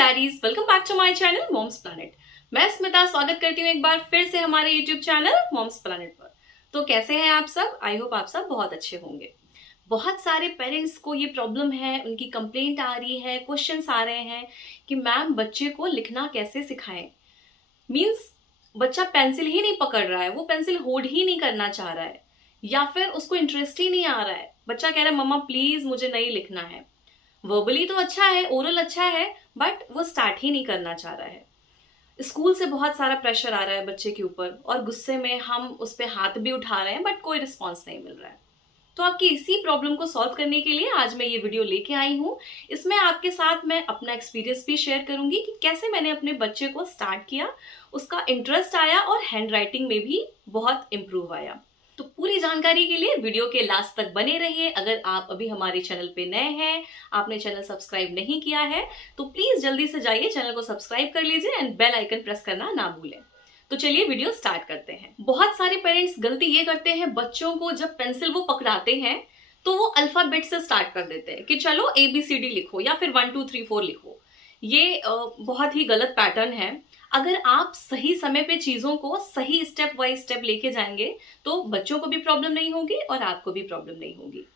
Daddies, welcome back to my channel Moms Planet. मैं स्मिता स्वागत करती हूँ एक बार फिर से हमारे यूट्यूब चैनल मॉम्स प्लैनेट पर। तो कैसे हैं आप सब? आई होप आप सब बहुत अच्छे होंगे। बहुत सारे पेरेंट्स को ये प्रॉब्लम है, उनकी कंप्लेंट आ रही है, क्वेश्चंस आ रहे हैं कि मैम बच्चे को लिखना कैसे सिखाएं। मीन्स बच्चा पेंसिल ही नहीं पकड़ रहा है, वो पेंसिल होल्ड ही नहीं करना चाह रहा है, या फिर उसको इंटरेस्ट ही नहीं आ रहा है। बच्चा कह रहा है मम्मा प्लीज मुझे नहीं लिखना है। वर्बली तो अच्छा है, ओरल अच्छा है, बट वो स्टार्ट ही नहीं करना चाह रहा है। स्कूल से बहुत सारा प्रेशर आ रहा है बच्चे के ऊपर और गुस्से में हम उस पर हाथ भी उठा रहे हैं बट कोई रिस्पॉन्स नहीं मिल रहा है। तो आपकी इसी प्रॉब्लम को सॉल्व करने के लिए आज मैं ये वीडियो लेके आई हूँ। इसमें आपके साथ मैं अपना एक्सपीरियंस भी शेयर करूंगी कि कैसे मैंने अपने बच्चे को स्टार्ट किया, उसका इंटरेस्ट आया और हैंड राइटिंग में भी बहुत इंप्रूव आया। तो पूरी जानकारी के लिए वीडियो के लास्ट तक बने रहिए। अगर आप अभी हमारे चैनल पे नए हैं, आपने चैनल सब्सक्राइब नहीं किया है, तो प्लीज जल्दी से जाइए चैनल को सब्सक्राइब कर लीजिए एंड बेल आइकन प्रेस करना ना भूलें। तो चलिए वीडियो स्टार्ट करते हैं। बहुत सारे पेरेंट्स गलती ये करते हैं, बच्चों को जब पेंसिल वो पकड़ाते हैं तो वो अल्फाबेट से स्टार्ट कर देते हैं कि चलो ABCD लिखो या फिर 1 2 3 4 लिखो। ये बहुत ही गलत पैटर्न है। अगर आप सही समय पे चीजों को सही स्टेप बाय स्टेप लेके जाएंगे तो बच्चों को भी प्रॉब्लम नहीं होगी और आपको भी प्रॉब्लम नहीं होगी।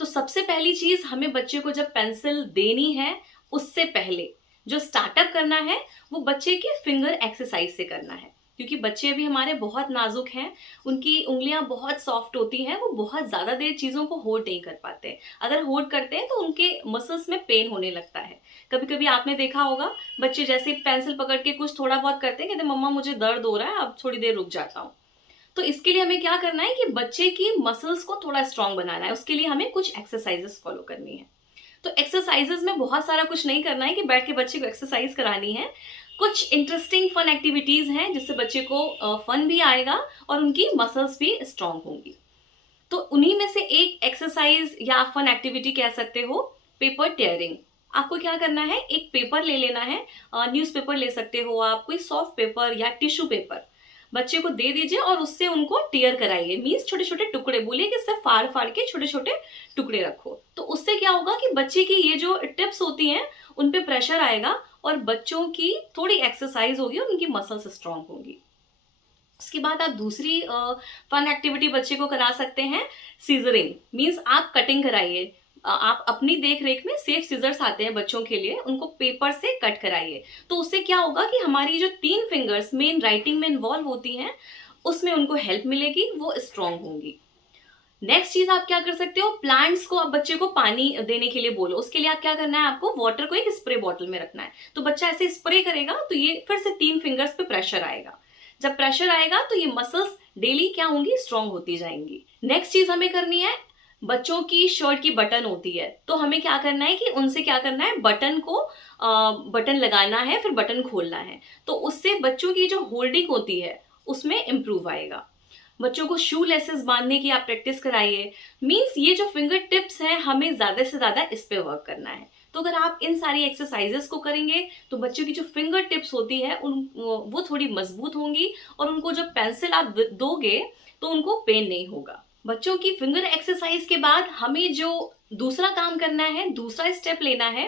तो सबसे पहली चीज, हमें बच्चे को जब पेंसिल देनी है उससे पहले जो स्टार्टअप करना है वो बच्चे की फिंगर एक्सरसाइज से करना है। क्योंकि बच्चे अभी हमारे बहुत नाजुक हैं, उनकी उंगलियां बहुत सॉफ्ट होती हैं, वो बहुत ज्यादा देर चीजों को होल्ड नहीं कर पाते। अगर होल्ड करते हैं तो उनके मसल्स में पेन होने लगता है। कभी कभी आपने देखा होगा बच्चे जैसे पेंसिल पकड़ के कुछ थोड़ा बहुत करते हैं, कहते मम्मा मुझे दर्द हो रहा है, अब थोड़ी देर रुक जाता हूँ। तो इसके लिए हमें क्या करना है कि बच्चे की मसल्स को थोड़ा स्ट्रांग बनाना है। उसके लिए हमें कुछ एक्सरसाइजेस फॉलो करनी है। तो एक्सरसाइजेस में बहुत सारा कुछ नहीं करना है कि बैठ के बच्चे को एक्सरसाइज करानी है। कुछ इंटरेस्टिंग फन एक्टिविटीज हैं जिससे बच्चे को फन भी आएगा और उनकी मसल्स भी स्ट्रांग होंगी। तो उन्हीं में से एक एक्सरसाइज या फन एक्टिविटी कह सकते हो पेपर टेयरिंग। आपको क्या करना है, एक पेपर ले लेना है, न्यूज़पेपर ले सकते हो आप, कोई सॉफ्ट पेपर या टिश्यू पेपर बच्चे को दे दीजिए और उससे उनको टेयर कराइए। मीन्स छोटे छोटे टुकड़े, बोलिए कि इससे फाड़ फाड़ के छोटे छोटे टुकड़े रखो। तो उससे क्या होगा कि बच्चे की ये जो टिप्स होती हैं उन पे प्रेशर आएगा और बच्चों की थोड़ी एक्सरसाइज होगी और उनकी मसल्स स्ट्रांग होंगी। उसके बाद आप दूसरी फन एक्टिविटी बच्चे को करा सकते हैं, सीजरिंग। मीन्स आप कटिंग कराइए। आप अपनी देख रेख में सेफ सीजर्स आते हैं बच्चों के लिए, उनको पेपर से कट कराइए। तो उससे क्या होगा कि हमारी जो 3 फिंगर्स मेन राइटिंग में इन्वॉल्व होती हैं उसमें उनको हेल्प मिलेगी, वो स्ट्रांग होंगी। नेक्स्ट चीज आप क्या कर सकते हो, प्लांट्स को आप बच्चे को पानी देने के लिए बोलो। उसके लिए आप क्या करना है, आपको वाटर को एक स्प्रे बॉटल में रखना है। तो बच्चा ऐसे स्प्रे करेगा तो ये फिर से 3 फिंगर्स पे प्रेशर आएगा। जब प्रेशर आएगा तो ये मसल्स डेली क्या होंगी, स्ट्रांग होती जाएंगी। नेक्स्ट चीज हमें करनी है, बच्चों की शर्ट की बटन होती है तो हमें क्या करना है कि उनसे क्या करना है, बटन को बटन लगाना है, फिर बटन खोलना है। तो उससे बच्चों की जो होल्डिंग होती है उसमें इंप्रूव आएगा। बच्चों को शू लेसेस बांधने की आप प्रैक्टिस कराइए। मींस ये जो फिंगर टिप्स हैं हमें ज्यादा से ज्यादा इस पे वर्क करना है। तो अगर आप इन सारी एक्सरसाइजेस को करेंगे तो बच्चों की जो फिंगर टिप्स होती है वो थोड़ी मजबूत होंगी और उनको जब पेंसिल आप दोगे तो उनको पेन नहीं होगा। बच्चों की फिंगर एक्सरसाइज के बाद हमें जो दूसरा काम करना है, दूसरा स्टेप लेना है,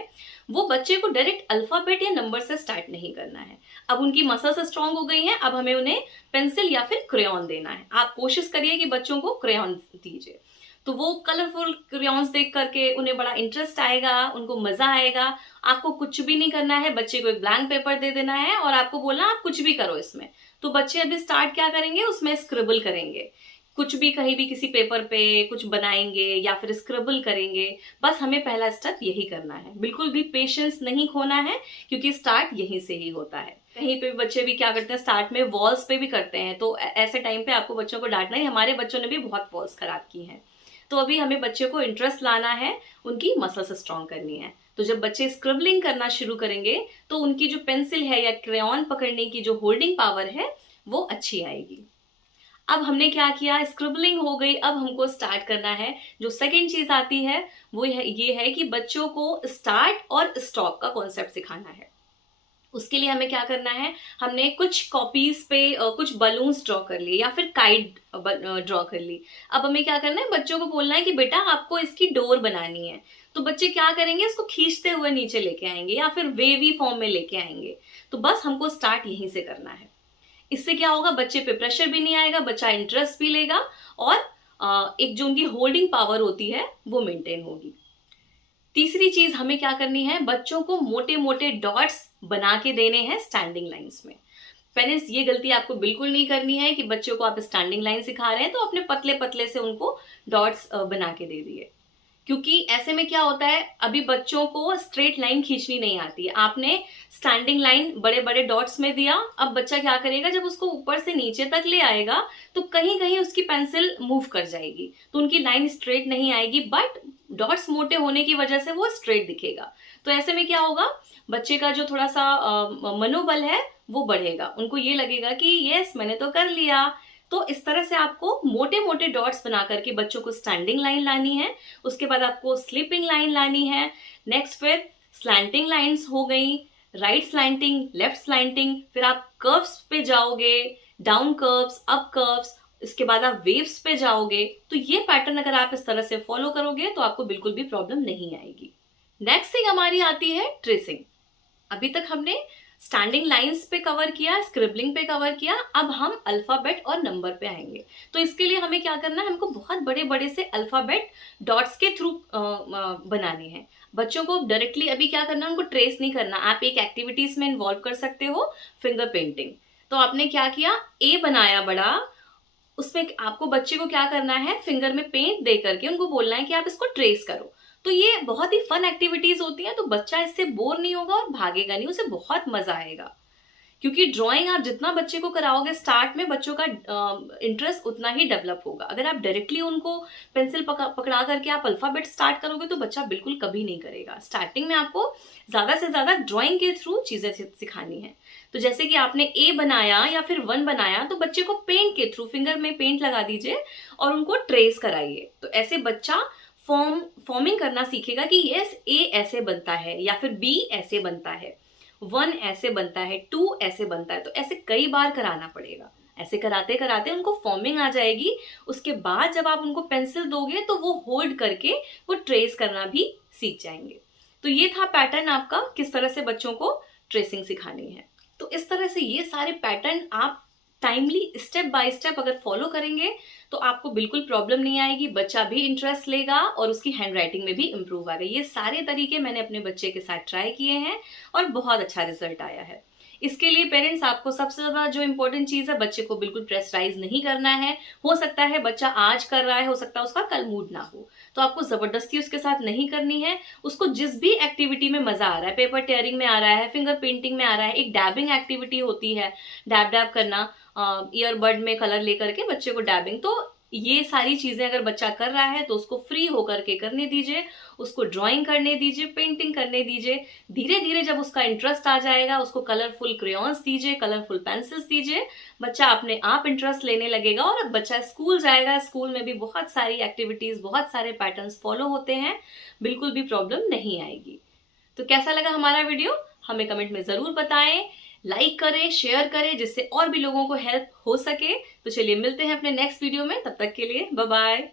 वो बच्चे को डायरेक्ट अल्फाबेट या नंबर से स्टार्ट नहीं करना है। अब उनकी मसल्स स्ट्रांग हो गई हैं, अब हमें उन्हें पेंसिल या फिर क्रेयॉन देना है। आप कोशिश करिए कि बच्चों को क्रेयॉन दीजिए, तो वो कलरफुल क्रेयॉन्स देख करके उन्हें बड़ा इंटरेस्ट आएगा, उनको मजा आएगा। आपको कुछ भी नहीं करना है, बच्चे को एक ब्लैंक पेपर दे देना है और आपको बोलना आप कुछ भी करो इसमें। तो बच्चे अभी स्टार्ट क्या करेंगे, उसमें स्क्रिबल करेंगे, कुछ भी कहीं भी किसी पेपर पे कुछ बनाएंगे या फिर स्क्रिबल करेंगे। बस हमें पहला स्टेप यही करना है, बिल्कुल भी पेशेंस नहीं खोना है क्योंकि स्टार्ट यहीं से ही होता है। कहीं पे बच्चे भी क्या करते हैं, स्टार्ट में वॉल्स पे भी करते हैं, तो ऐसे टाइम पे आपको बच्चों को डांटना है। हमारे बच्चों ने भी बहुत वॉल्स खराब की हैं। तो अभी हमें बच्चे को इंटरेस्ट लाना है, उनकी मसल्स स्ट्रांग करनी है। तो जब बच्चे स्क्रिबलिंग करना शुरू करेंगे तो उनकी जो पेंसिल है या क्रेयॉन पकड़ने की जो होल्डिंग पावर है वो अच्छी आएगी। अब हमने क्या किया, स्क्रिबलिंग हो गई। अब हमको स्टार्ट करना है, जो सेकंड चीज आती है वो ये है कि बच्चों को स्टार्ट और स्टॉप का कॉन्सेप्ट सिखाना है। उसके लिए हमें क्या करना है, हमने कुछ कॉपीज पे कुछ बलून्स ड्रॉ कर लिए या फिर काइट ड्रॉ कर ली। अब हमें क्या करना है, बच्चों को बोलना है कि बेटा आपको इसकी डोर बनानी है। तो बच्चे क्या करेंगे, इसको खींचते हुए नीचे लेके आएंगे या फिर वेवी फॉर्म में लेके आएंगे। तो बस हमको स्टार्ट यहीं से करना है। इससे क्या होगा, बच्चे पे प्रेशर भी नहीं आएगा, बच्चा इंटरेस्ट भी लेगा और एक जो उनकी होल्डिंग पावर होती है वो मेंटेन होगी। तीसरी चीज हमें क्या करनी है, बच्चों को मोटे मोटे डॉट्स बना के देने हैं स्टैंडिंग लाइंस में। पेरेंट्स, ये गलती आपको बिल्कुल नहीं करनी है कि बच्चों को आप स्टैंडिंग लाइन सिखा रहे हैं तो अपने पतले पतले से उनको डॉट्स बना के दे दिए। क्योंकि ऐसे में क्या होता है, अभी बच्चों को स्ट्रेट लाइन खींचनी नहीं आती है। आपने स्टैंडिंग लाइन बड़े बड़े डॉट्स में दिया, अब बच्चा क्या करेगा, जब उसको ऊपर से नीचे तक ले आएगा तो कहीं कहीं उसकी पेंसिल मूव कर जाएगी, तो उनकी लाइन स्ट्रेट नहीं आएगी, बट डॉट्स मोटे होने की वजह से वो स्ट्रेट दिखेगा। तो ऐसे में क्या होगा, बच्चे का जो थोड़ा सा मनोबल है वो बढ़ेगा, उनको ये लगेगा कि यस मैंने तो कर लिया। तो इस तरह से आपको मोटे मोटे डॉट्स बना करके बच्चों को स्टैंडिंग लाइन लानी है। उसके बाद आपको स्लीपिंग लाइन लानी है। नेक्स्ट फिर स्लैंटिंग लाइंस हो गई, राइट स्लैंटिंग, लेफ्ट स्लैंटिंग, फिर आप कर्व्स पे जाओगे, डाउन कर्व्स, अप कर्व्स, इसके बाद आप वेव्स पे जाओगे। तो ये पैटर्न अगर आप इस तरह से फॉलो करोगे तो आपको बिल्कुल भी प्रॉब्लम नहीं आएगी। नेक्स्ट थिंग हमारी आती है ट्रेसिंग। अभी तक हमने स्टैंडिंग लाइंस पे कवर किया, स्क्रिबलिंग पे कवर किया, अब हम अल्फाबेट और नंबर पे आएंगे। तो इसके लिए हमें क्या करना है, हमको बहुत बड़े बड़े से अल्फाबेट डॉट्स के थ्रू बनाने हैं। बच्चों को डायरेक्टली अभी क्या करना है, उनको ट्रेस नहीं करना। आप एक एक्टिविटीज में इन्वॉल्व कर सकते हो, फिंगर पेंटिंग। तो आपने क्या किया, ए बनाया बड़ा, उसमें आपको बच्चे को क्या करना है, फिंगर में पेंट दे करके उनको बोलना है कि आप इसको ट्रेस करो। तो ये बहुत ही फन एक्टिविटीज होती हैं, तो बच्चा इससे बोर नहीं होगा और भागेगा नहीं, उसे बहुत मजा आएगा। क्योंकि ड्राइंग आप जितना बच्चे को कराओगे स्टार्ट में, बच्चों का इंटरेस्ट उतना ही डेवलप होगा। अगर आप डायरेक्टली उनको पेंसिल पकड़ा करके आप अल्फाबेट स्टार्ट करोगे तो बच्चा बिल्कुल कभी नहीं करेगा। स्टार्टिंग में आपको ज्यादा से ज्यादा ड्राइंग के थ्रू चीजें सिखानी है। तो जैसे कि आपने ए बनाया या फिर 1 बनाया, तो बच्चे को पेंट के थ्रू फिंगर में पेंट लगा दीजिए और उनको ट्रेस कराइए। तो ऐसे बच्चा फॉर्मिंग करना सीखेगा कि यस ए ऐसे बनता है या फिर बी ऐसे बनता है, 1 ऐसे बनता है, 2 ऐसे बनता है। तो ऐसे कई बार कराना पड़ेगा। ऐसे कराते कराते उनको फॉर्मिंग आ जाएगी। उसके बाद जब आप उनको पेंसिल दोगे तो वो होल्ड करके वो ट्रेस करना भी सीख जाएंगे। तो ये था पैटर्न आपका, किस तरह से बच्चों को ट्रेसिंग सिखानी है। तो इस तरह से ये सारे पैटर्न आप टाइमली स्टेप बाय स्टेप अगर फॉलो करेंगे तो आपको बिल्कुल प्रॉब्लम नहीं आएगी, बच्चा भी इंटरेस्ट लेगा और उसकी हैंडराइटिंग में भी इंप्रूव आएगा। ये सारे तरीके मैंने अपने बच्चे के साथ ट्राई किए हैं और बहुत अच्छा रिजल्ट आया है। इसके लिए पेरेंट्स, आपको सबसे ज्यादा जो इंपॉर्टेंट चीज है, बच्चे को बिल्कुल प्रेशराइज नहीं करना है। हो सकता है बच्चा आज कर रहा है, हो सकता है उसका कल मूड ना हो, तो आपको जबरदस्ती उसके साथ नहीं करनी है। उसको जिस भी एक्टिविटी में मजा आ रहा है, पेपर टेयरिंग में आ रहा है, फिंगर पेंटिंग में आ रहा है, एक डैबिंग एक्टिविटी होती है, डैब डैब करना, ईयरबड में कलर लेकर के बच्चे को डैबिंग, तो ये सारी चीजें अगर बच्चा कर रहा है तो उसको फ्री होकर के करने दीजिए, उसको ड्राइंग करने दीजिए, पेंटिंग करने दीजिए। धीरे धीरे जब उसका इंटरेस्ट आ जाएगा, उसको कलरफुल क्रेयॉन्स दीजिए, कलरफुल पेंसिल्स दीजिए, बच्चा अपने आप इंटरेस्ट लेने लगेगा और बच्चा स्कूल जाएगा। स्कूल में भी बहुत सारी एक्टिविटीज, बहुत सारे पैटर्न्स फॉलो होते हैं, बिल्कुल भी प्रॉब्लम नहीं आएगी। तो कैसा लगा हमारा वीडियो, हमें कमेंट में जरूर बताएं। लाइक करें, शेयर करें, जिससे और भी लोगों को हेल्प हो सके। तो चलिए मिलते हैं अपने नेक्स्ट वीडियो में, तब तक के लिए बाय बाय।